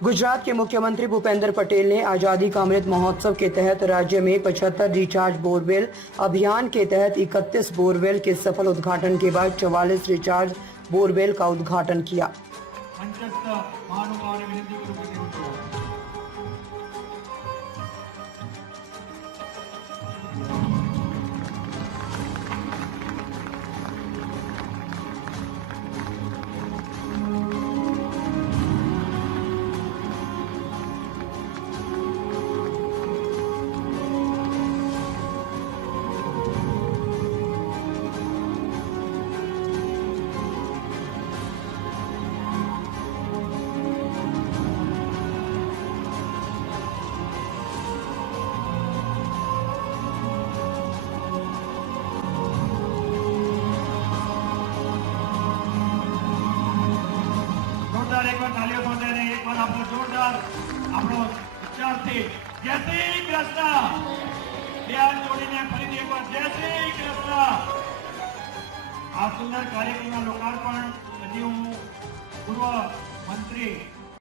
गुजरात के मुख्यमंत्री भूपेंद्र पटेल ने आज़ादी का अमृत महोत्सव के तहत राज्य में 75 रिचार्ज बोरवेल अभियान के तहत 31 बोरवेल के सफल उद्घाटन के बाद 44 रिचार्ज बोरवेल का उद्घाटन किया। एक बार तालियों से दे एक बार आपको जोरदार આપણો વિચારથી જય શ્રી કૃષ્ણ ધ્યાન જોડીને ફરીથી એકવાર જય શ્રી કૃષ્ણ। આ સુંદર કાર્યક્રમના લોકાર્પણ હજી હું પૂર્વ મંત્રી